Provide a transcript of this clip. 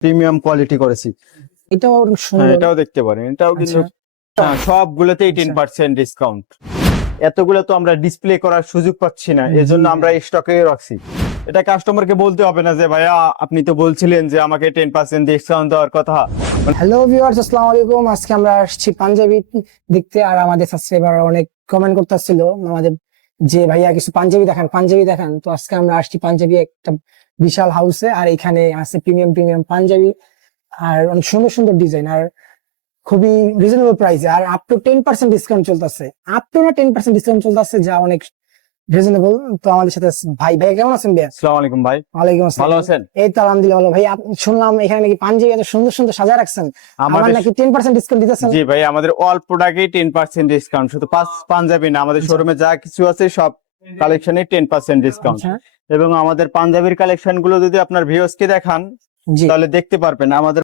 Premium quality করেছি। এটাও অনেক হ্যাঁ, সুন্দর। এটাও দেখতে পারেন, এটাও কিন্তু আচ্ছা। সবগুলোতেই 10% ডিসকাউন্ট। এতগুলো তো আমরা ডিসপ্লে করার সুযোগ পাচ্ছি না, এজন্য আমরা স্টকে রাখছি। এটা কাস্টমারকে বলতে হবে না যে ভাইয়া আপনি তো বলছিলেন যে আমাকে 10% ডিসকাউন্ট দেওয়ার কথা। হ্যালো ভিউয়ার্স, আসসালামু আলাইকুম। আজকে আমরা আসছি পাঞ্জাবি দেখতে, আর আমাদের সাবস্ক্রাইবার অনেক কমেন্ট করতেছিল আমাদের যে ভাইয়া কিছু পাঞ্জাবি দেখান। তো আজকে আমরা আসছি পাঞ্জাবি একটা বিশাল হাউসে, আর এখানে আছে প্রিমিয়াম প্রিমিয়াম পাঞ্জাবি আর অনেক সুন্দর সুন্দর ডিজাইন, আর খুবই রিজনেবল প্রাইসে, আর আপ টু 10% ডিসকাউন্ট চলতেছে। আপ টু না 10% ডিসকাউন্ট চলতেছে, যা অনেক রিজনেবল। তো আমাদের সাথে ভাই কেমন আছেন ভাইয়া? আসসালামু আলাইকুম ভাই। ওয়ালাইকুম আসসালাম। ভালো আছেন? এই তো আলহামদুলিল্লাহ ভালো। ভাই শুনলাম এখানে নাকি পাঞ্জাবি এত সুন্দর সুন্দর সাজা রাখছেন, আমার নাকি 10% ডিসকাউন্ট দিতেছেন? জি ভাই, আমাদের অল প্রোডাক্টে 10% ডিসকাউন্ট, শুধু পাঞ্জাবি না, আমাদের শোরুমে যা কিছু আছে সব কালেকশনে 10% ডিসকাউন্ট। আচ্ছা। এবং আমাদের পাঞ্জাবির কালেকশন গুলো যদি আপনার ভিউয়ার্স কে দেখান জি। তাহলে দেখতে পারবেন আমাদের